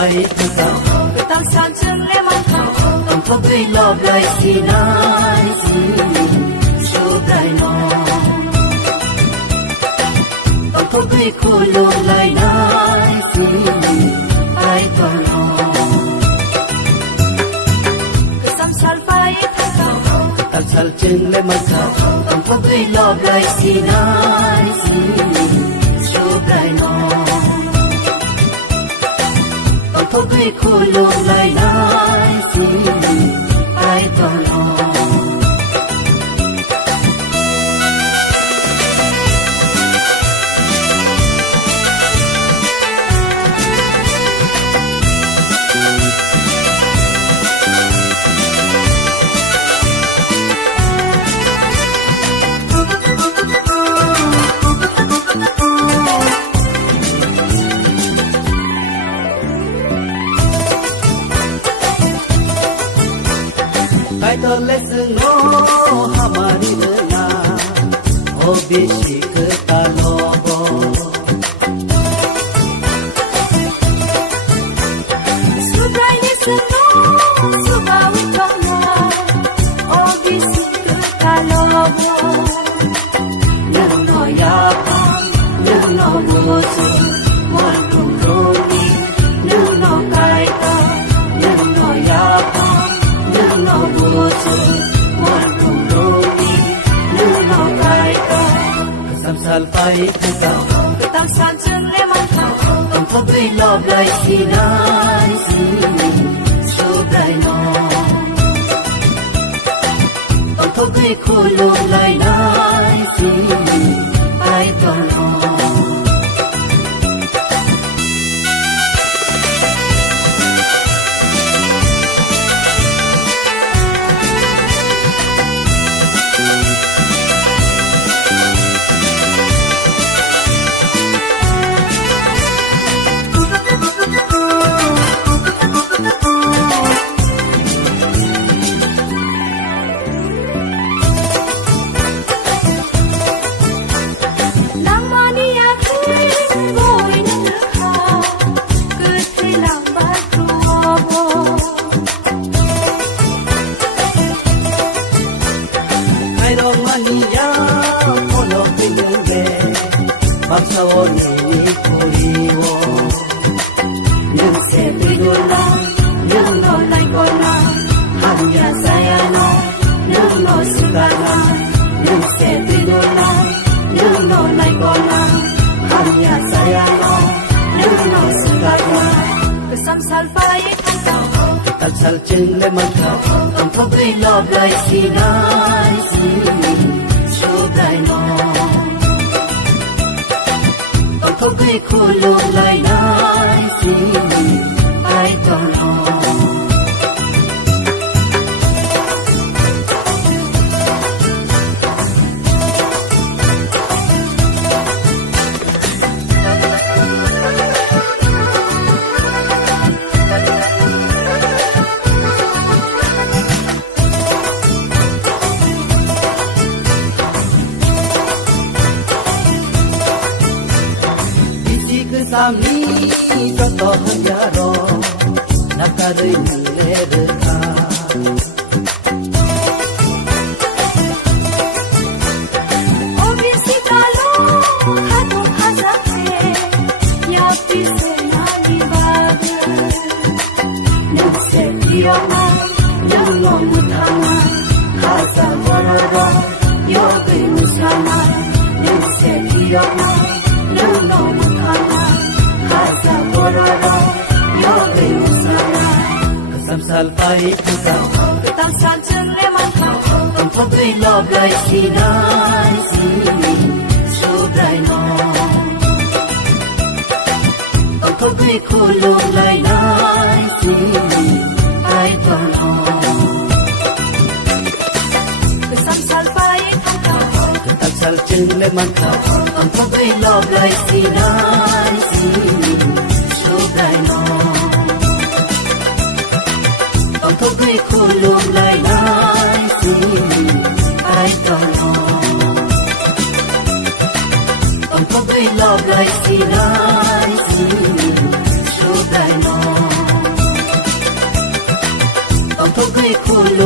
pai ta tang san chung le man tang thok dui lop lai si nai si su dai no tang thok dui khu lu lai nai si ai to no sam sal pai tang sal chung le man tang thok dui lop lai si nai si su dai no thok dui khu lu lai nai si ai to no kai to lesson no hamari na o bishik ta lobo subrai ni suno subaw tona o bisik ta lobo no ya no mo su mo tu ro ni no kai ta no ya no mo su mo tu ro ni no kai ta sam sal pai ta tang san chung le man tang thok dui lop lai si nai si su dai no tang thok dui khu lu lai nai si ai to no Pasawo ni kuriwo Nyung se pidula Nyung no lai kona Hanya saya no Nyung no sukana Nyung se pidula Nyung no lai kona Hanya saya no Nyung no sukana sam sal pai Tal sal chung le maka Ang thok dui lop lai si nai si Su dai no thok dui khu lu lai nai si ai to no Sami cho to ya ro na ka ri le re ta o bisikalo hato hasate ya pise na di ba ne se yo na yo no mutana hasa bororo yo ge musana ne se yo na yo no mutana hasa bororo yo ge musana sam sal pai ta tang san chung le man tang thok dui lop lai si nai si su dai no tang thok dui khu lu lai nai si ai to no sam sal pai tang sal chung le man tang thok dui lop lai si nai si su dai no tang thok dui khu lu lai nai si ai to no tang thok dui lop lai si nai si su dai no खोल